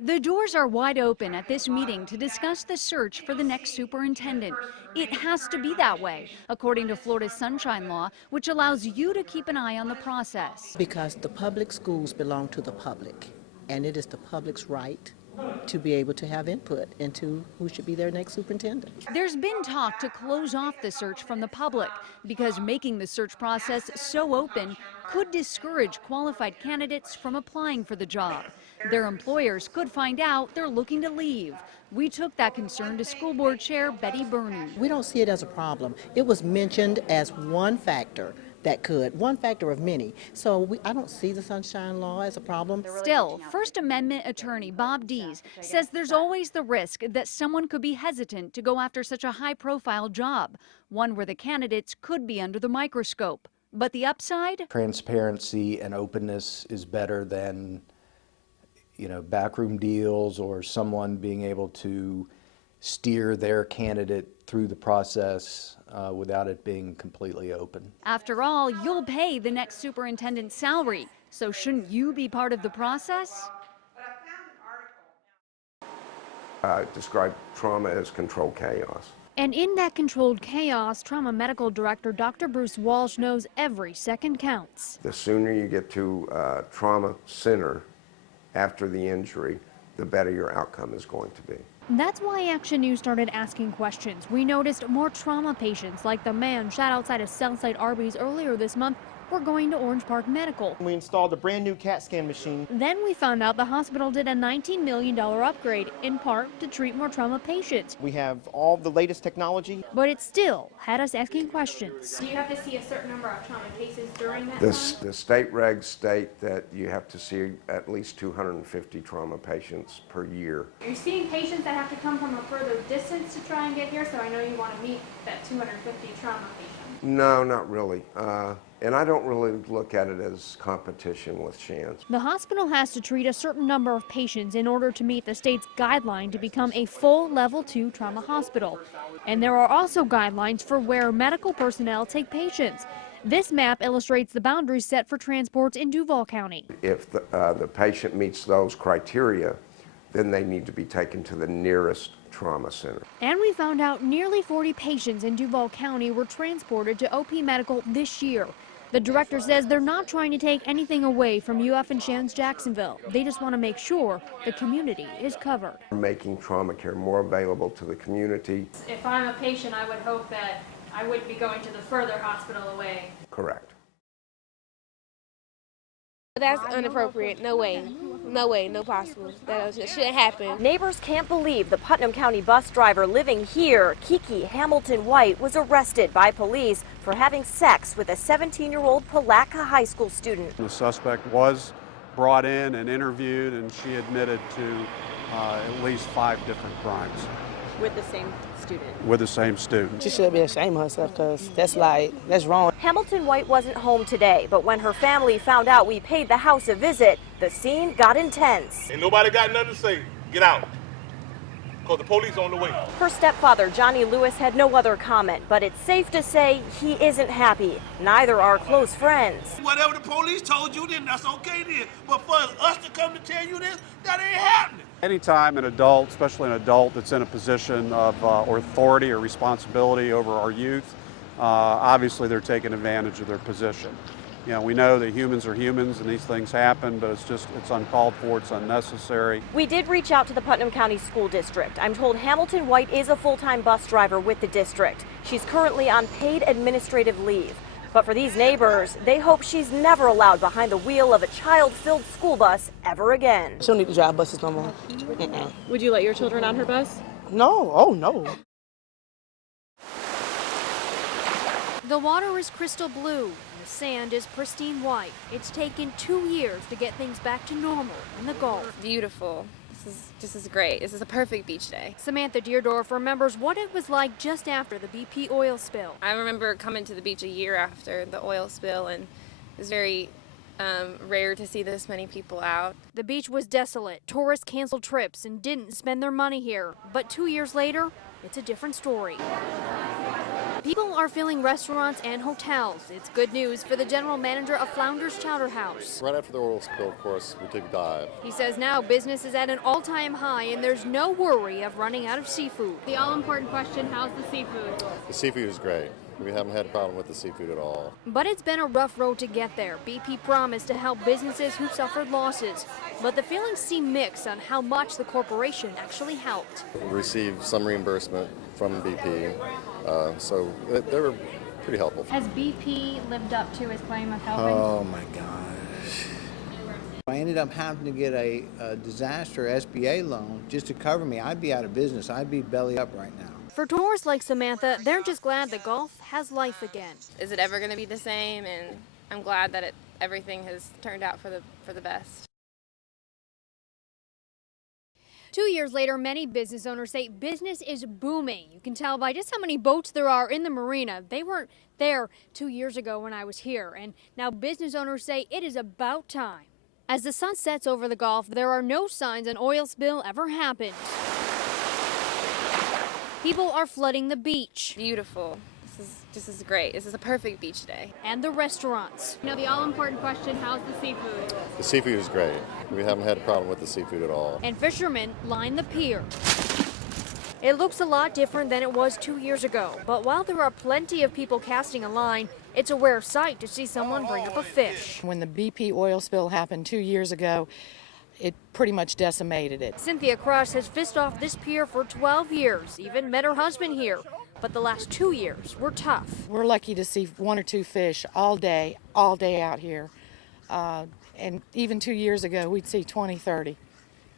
The doors are wide open at this meeting to discuss the search for the next superintendent. It has to be that way, according to Florida's Sunshine Law, which allows you to keep an eye on the process. Because the public schools belong to the public, and it is the public's right to be able to have input into who should be their next superintendent. There's been talk to close off the search from the public because making the search process so open could discourage qualified candidates from applying for the job. Their employers could find out they're looking to leave. We took that concern to School Board Chair Betty Burney. We don't see it as a problem. It was mentioned as one factor of many. So I don't see the Sunshine Law as a problem. Still, First Amendment attorney Bob Dees says there's always the risk that someone could be hesitant to go after such a high-profile job, one where the candidates could be under the microscope. But the upside? Transparency and openness is better than, backroom deals or someone being able to steer their candidate through the process without it being completely open. After all, you'll pay the next superintendent's salary, so shouldn't you be part of the process? I describe trauma as controlled chaos. And in that controlled chaos, trauma medical director Dr. Bruce Walsh knows every second counts. The sooner you get to a trauma center after the injury, the better your outcome is going to be. That's why Action News started asking questions. We noticed more trauma patients, like the man shot outside a Southside Arby's earlier this month, were going to Orange Park Medical. We installed a brand new CAT scan machine. Then we found out the hospital did a $19 million upgrade, in part to treat more trauma patients. We have all the latest technology. But it still had us asking questions. Do you have to see a certain number of trauma cases during that time? The state regs state that you have to see at least 250 trauma patients per year. Are you seeing patients that have to come from a further distance to try and get here? So I know you want to meet that 250 trauma patient. No, not really. And I don't really look at it as competition with Shands. The hospital has to treat a certain number of patients in order to meet the state's guideline to become a full Level 2 trauma hospital. And there are also guidelines for where medical personnel take patients. This map illustrates the boundaries set for transports in Duval County. If the patient meets those criteria, then they need to be taken to the nearest trauma center. And we found out nearly 40 patients in Duval County were transported to OP Medical this year. The director says they're not trying to take anything away from UF and Shands Jacksonville. They just want to make sure the community is covered. Making trauma care more available to the community. If I'm a patient, I would hope that I wouldn't be going to the further hospital away. Correct. That's inappropriate. No way. No way. No possible. That shouldn't happen. Neighbors can't believe the Putnam County bus driver living here, Kiki Hamilton White, was arrested by police for having sex with a 17-year-old Palatka High School student. The suspect was brought in and interviewed, and she admitted to at least 5 different crimes. With the same student? With the same student. She should be ashamed of herself because that's wrong. Hamilton White wasn't home today, but when her family found out we paid the house a visit, the scene got intense. Ain't nobody got nothing to say. Get out. Because the police on the way. Her stepfather, Johnny Lewis, had no other comment, but it's safe to say he isn't happy. Neither are close friends. Whatever the police told you, then that's okay then. But for us to come to tell you this, that ain't happening. Anytime an adult, especially an adult that's in a position of authority or responsibility over our youth, obviously they're taking advantage of their position. You know, we know that humans are humans and these things happen, but it's uncalled for, it's unnecessary. We did reach out to the Putnam County School District. I'm told Hamilton White is a full-time bus driver with the district. She's currently on paid administrative leave. But for these neighbors, they hope she's never allowed behind the wheel of a child-filled school bus ever again. She don't need to drive buses no more. Would you let your children on her bus? No, oh no. The water is crystal blue, and the sand is pristine white. It's taken 2 years to get things back to normal in the Gulf. Beautiful. This is great. This is a perfect beach day. Samantha Deerdorf remembers what it was like just after the BP oil spill. I remember coming to the beach a year after the oil spill, and it was very rare to see this many people out. The beach was desolate. Tourists canceled trips and didn't spend their money here. But 2 years later, it's a different story. People are filling restaurants and hotels. It's good news for the general manager of Flounders Chowder House. Right after the oil spill, of course, we took a dive. He says now business is at an all-time high and there's no worry of running out of seafood. The all-important question, how's the seafood? The seafood is great. We haven't had a problem with the seafood at all. But it's been a rough road to get there. BP promised to help businesses who suffered losses. But the feelings seem mixed on how much the corporation actually helped. We received some reimbursement from BP, so they were pretty helpful. Has BP lived up to his claim of helping? Oh my gosh. I ended up having to get a disaster SBA loan just to cover me. I'd be out of business. I'd be belly up right now. For tourists like Samantha, they're just glad the Gulf has life again. Is it ever going to be the same? And I'm glad that everything has turned out for the best. 2 years later, many business owners say business is booming. You can tell by just how many boats there are in the marina. They weren't there 2 years ago when I was here, and now business owners say it is about time. As the sun sets over the Gulf, there are no signs an oil spill ever happened. People are flooding the beach. Beautiful. This is great. This is a perfect beach day. And the restaurants. The all-important question, how's the seafood? The seafood is great. We haven't had a problem with the seafood at all. And fishermen line the pier. It looks a lot different than it was 2 years ago. But while there are plenty of people casting a line, it's a rare sight to see someone bring up a fish. When the BP oil spill happened 2 years ago, it pretty much decimated it. Cynthia Cross has fished off this pier for 12 years, even met her husband here. But the last 2 years were tough. We're lucky to see 1 or 2 fish all day out here. And even 2 years ago, we'd see 20, 30.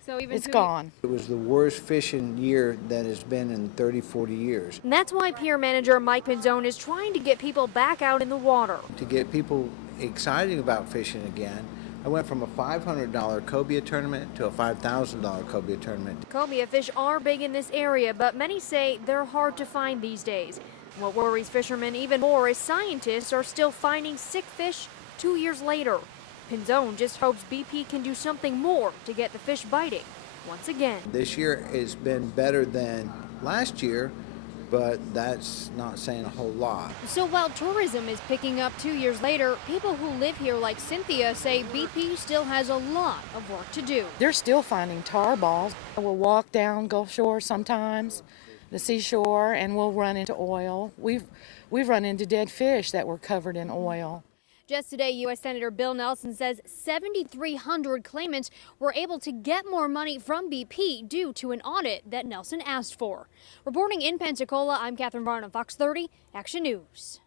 So even it's gone. It was the worst fishing year that has been in 30, 40 years. And that's why pier manager Mike Pinzone is trying to get people back out in the water. To get people excited about fishing again, I went from a $500 cobia tournament to a $5,000 cobia tournament. Cobia fish are big in this area, but many say they're hard to find these days. What worries fishermen even more is scientists are still finding sick fish 2 years later. Pinzone just hopes BP can do something more to get the fish biting once again. This year has been better than last year, but that's not saying a whole lot. So while tourism is picking up 2 years later, people who live here like Cynthia say BP still has a lot of work to do. They're still finding tar balls. We'll walk down Gulf Shore sometimes, the seashore, and we'll run into oil. We've run into dead fish that were covered in oil. Just today, U.S. Senator Bill Nelson says 7,300 claimants were able to get more money from BP due to an audit that Nelson asked for. Reporting in Pensacola, I'm Catherine Varnum, Fox 30 Action News.